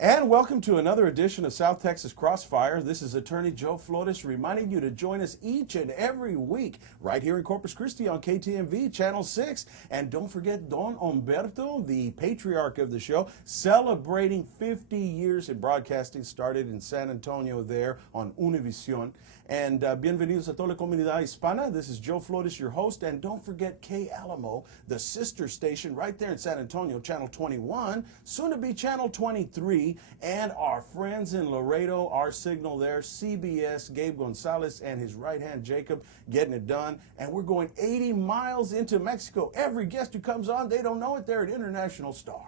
And welcome to another edition of South Texas Crossfire. This is Attorney Joe Flores reminding you to join us each and every week right here in Corpus Christi on KTMV Channel 6. And don't forget Don Humberto, the patriarch of the show, celebrating 50 years in broadcasting, started in San Antonio there on Univision. And bienvenidos a toda la comunidad hispana. This is Joe Flores, your host. And don't forget K Alamo, the sister station right there in San Antonio, Channel 21, soon to be Channel 23. And our friends in Laredo, our signal there, CBS, Gabe Gonzalez and his right hand, Jacob, getting it done. And we're going 80 miles into Mexico. Every guest who comes on, they don't know it, they're an international star.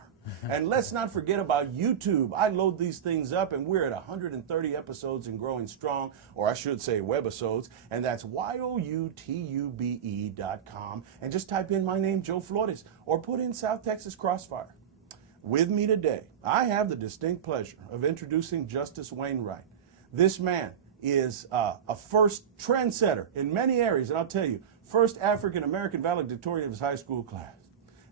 And let's not forget about YouTube. I load these things up, and we're at 130 episodes and growing strong, or I should say webisodes, and that's youtube.com. And just type in my name, Joe Flores, or put in South Texas Crossfire. With me today, I have the distinct pleasure of introducing Justice Wainwright. This man is a first trendsetter in many areas, and I'll tell you, first African-American valedictorian of his high school class.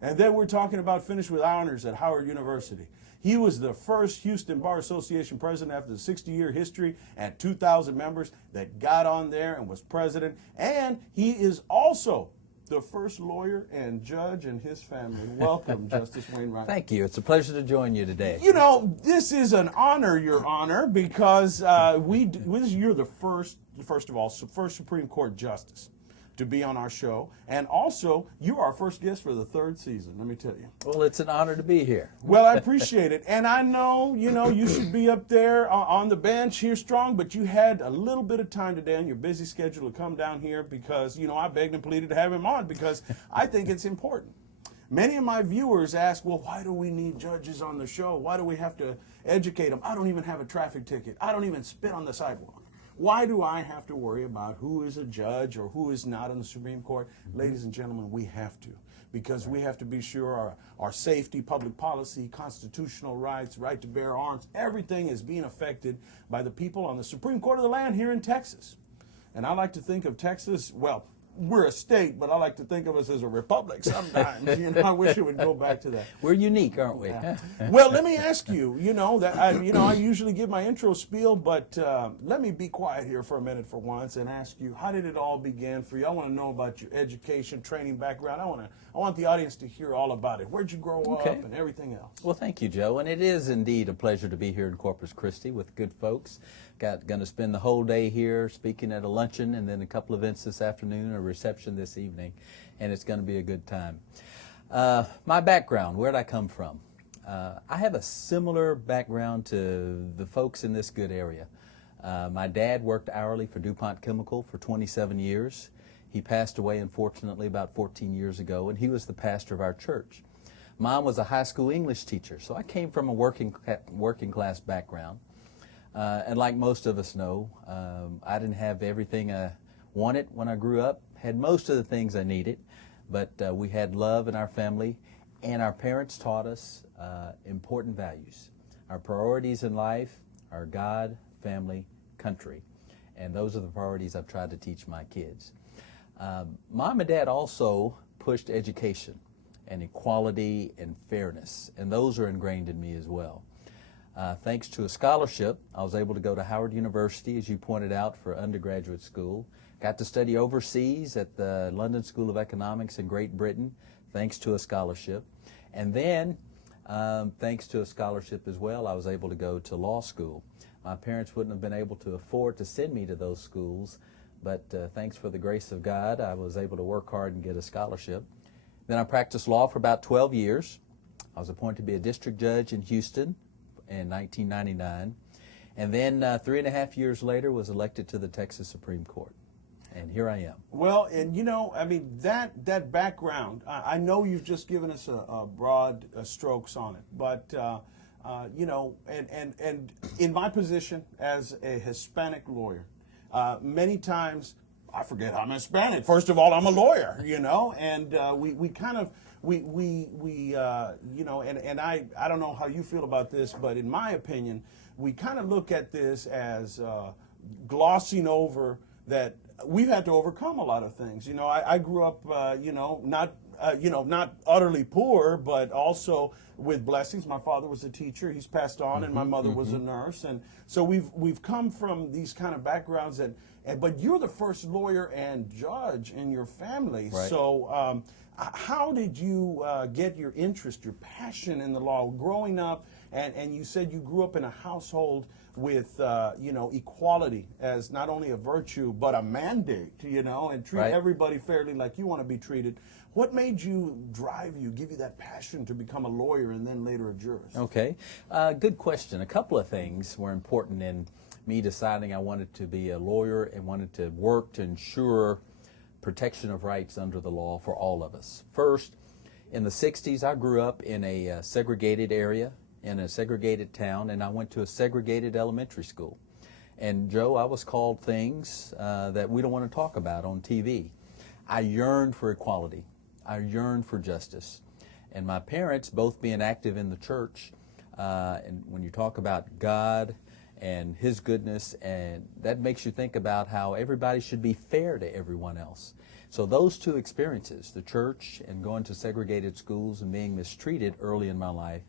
And then we're talking about finished with honors at Howard University. He was the first Houston Bar Association president after the 60-year history and 2,000 members that got on there and was president. And he is also the first lawyer and judge in his family. Welcome, Justice Wainwright. Thank you. It's a pleasure to join you today. You know, this is an honor, Your Honor, because you're the first Supreme Court justice to be on our show, and also you're our first guest for the third season, let me tell you. Well, it's an honor to be here. Well, I appreciate it, and I know, you should be up there on the bench here strong, but you had a little bit of time today on your busy schedule to come down here because, I begged and pleaded to have him on because I think it's important. Many of my viewers ask, well, why do we need judges on the show? Why do we have to educate them? I don't even have a traffic ticket. I don't even spit on the sidewalk. Why do I have to worry about who is a judge or who is not in the Supreme Court? Ladies and gentlemen, we have to, because we have to be sure our safety, public policy, constitutional rights, right to bear arms, everything is being affected by the people on the Supreme Court of the land here in Texas. And I like to think of Texas, well, we're a state, but I like to think of us as a republic sometimes. I wish it would go back to that. We're unique, aren't we? Yeah. Well, let me ask you, I usually give my intro spiel, but let me be quiet here for a minute for once and ask you, how did it all begin for you? I want to know about your education, training background. I want the audience to hear all about it. Where'd you grow up and everything else? Well, thank you, Joe. And it is indeed a pleasure to be here in Corpus Christi with good folks. Going to spend the whole day here speaking at a luncheon and then a couple events this afternoon, a reception this evening, and it's going to be a good time. My background, where'd I come from? I have a similar background to the folks in this good area. My dad worked hourly for DuPont Chemical for 27 years. He passed away, unfortunately, about 14 years ago, and he was the pastor of our church. Mom was a high school English teacher, so I came from a working class background. And like most of us know, I didn't have everything I wanted when I grew up, had most of the things I needed, but we had love in our family, and our parents taught us important values. Our priorities in life are God, family, country, and those are the priorities I've tried to teach my kids. Mom and Dad also pushed education and equality and fairness, and those are ingrained in me as well. Thanks to a scholarship, I was able to go to Howard University, as you pointed out, for undergraduate school. Got to study overseas at the London School of Economics in Great Britain, thanks to a scholarship. And then, thanks to a scholarship as well, I was able to go to law school. My parents wouldn't have been able to afford to send me to those schools, but thanks for the grace of God, I was able to work hard and get a scholarship. Then I practiced law for about 12 years. I was appointed to be a district judge in Houston in 1999, and then 3.5 years later was elected to the Texas Supreme Court, and here I am. Well, and that background, I know you've just given us a broad strokes on it, but and in my position as a Hispanic lawyer, many times I forget I'm Hispanic. First of all, I'm a lawyer, and we kind of and I don't know how you feel about this, but in my opinion, we kind of look at this as glossing over that we've had to overcome a lot of things. I grew up, not not utterly poor, but also with blessings. My father was a teacher; he's passed on, and my mother was a nurse, and so we've come from these kind of backgrounds. But you're the first lawyer and judge in your family. Right. So how did you get your interest, your passion in the law growing up? And you said you grew up in a household with equality as not only a virtue but a mandate, and treat Right. everybody fairly like you want to be treated. What made you give you that passion to become a lawyer and then later a jurist? Okay, good question. A couple of things were important in me deciding I wanted to be a lawyer and wanted to work to ensure protection of rights under the law for all of us. First, in the 60s, I grew up in a segregated area, in a segregated town, and I went to a segregated elementary school. And Joe, I was called things that we don't want to talk about on TV. I yearned for equality. I yearned for justice. And my parents, both being active in the church, and when you talk about God and His goodness, and that makes you think about how everybody should be fair to everyone else. So those two experiences, the church and going to segregated schools and being mistreated early in my life,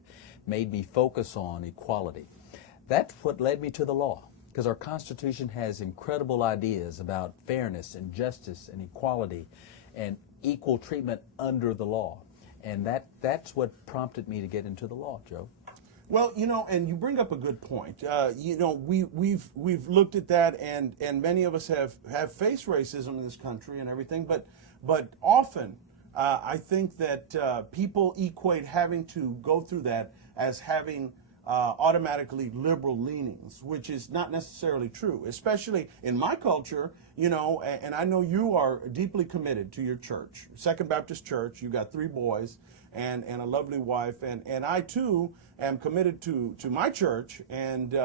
made me focus on equality. That's what led me to the law, because our Constitution has incredible ideas about fairness and justice and equality and equal treatment under the law. And that's what prompted me to get into the law, Joe. Well, and you bring up a good point. We've looked at that, and many of us have faced racism in this country and everything, but often I think that people equate having to go through that as having automatically liberal leanings, which is not necessarily true, especially in my culture, and I know you are deeply committed to your church, Second Baptist Church. You've got 3 boys and a lovely wife, and I too am committed to my church and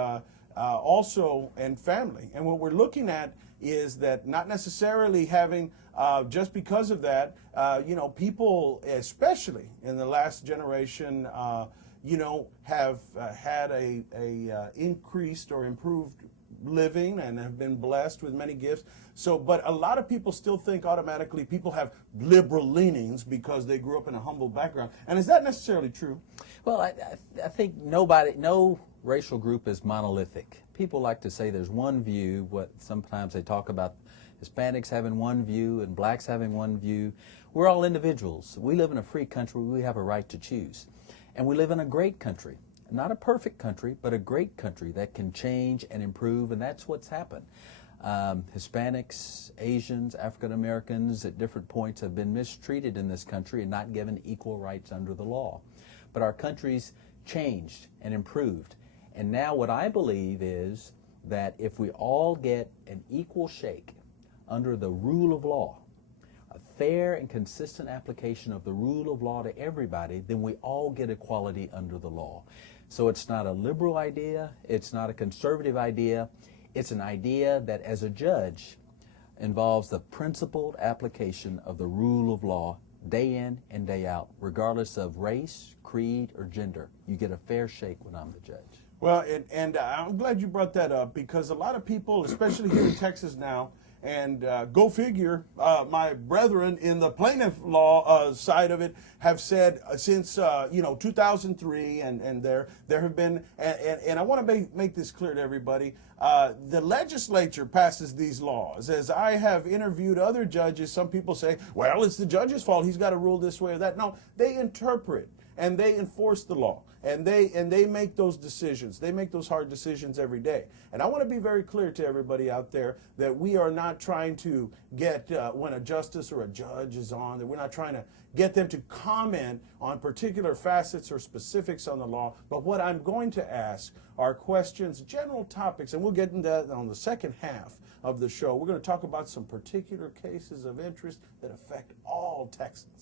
also and family. And what we're looking at is that not necessarily having, just because of that, people, especially in the last generation, have had a increased or improved living and have been blessed with many gifts. So, but a lot of people still think automatically people have liberal leanings because they grew up in a humble background. And is that necessarily true? Well, I think no racial group is monolithic. People like to say there's one view. Sometimes they talk about Hispanics having one view and blacks having one view. We're all individuals. We live in a free country. We have a right to choose. And we live in a great country. Not a perfect country, but a great country that can change and improve, and that's what's happened. Hispanics, Asians, African Americans at different points have been mistreated in this country and not given equal rights under the law. But our country's changed and improved. And now what I believe is that if we all get an equal shake under the rule of law, a fair and consistent application of the rule of law to everybody, then we all get equality under the law. So it's not a liberal idea, it's not a conservative idea, it's an idea that as a judge involves the principled application of the rule of law day in and day out, regardless of race, creed, or gender. You get a fair shake when I'm the judge. Well, and I'm glad you brought that up, because a lot of people, especially here in Texas now, and go figure, my brethren in the plaintiff law side of it have said since 2003, and there have been, and I want to make this clear to everybody, the legislature passes these laws. As I have interviewed other judges, some people say, well, it's the judge's fault, he's got to rule this way or that. No, they interpret and they enforce the law, and they make those decisions. They make those hard decisions every day. And I want to be very clear to everybody out there that we are not trying to get, when a justice or a judge is on, that we're not trying to get them to comment on particular facets or specifics on the law. But what I'm going to ask are questions, general topics, and we'll get into that on the second half of the show. We're going to talk about some particular cases of interest that affect all Texans.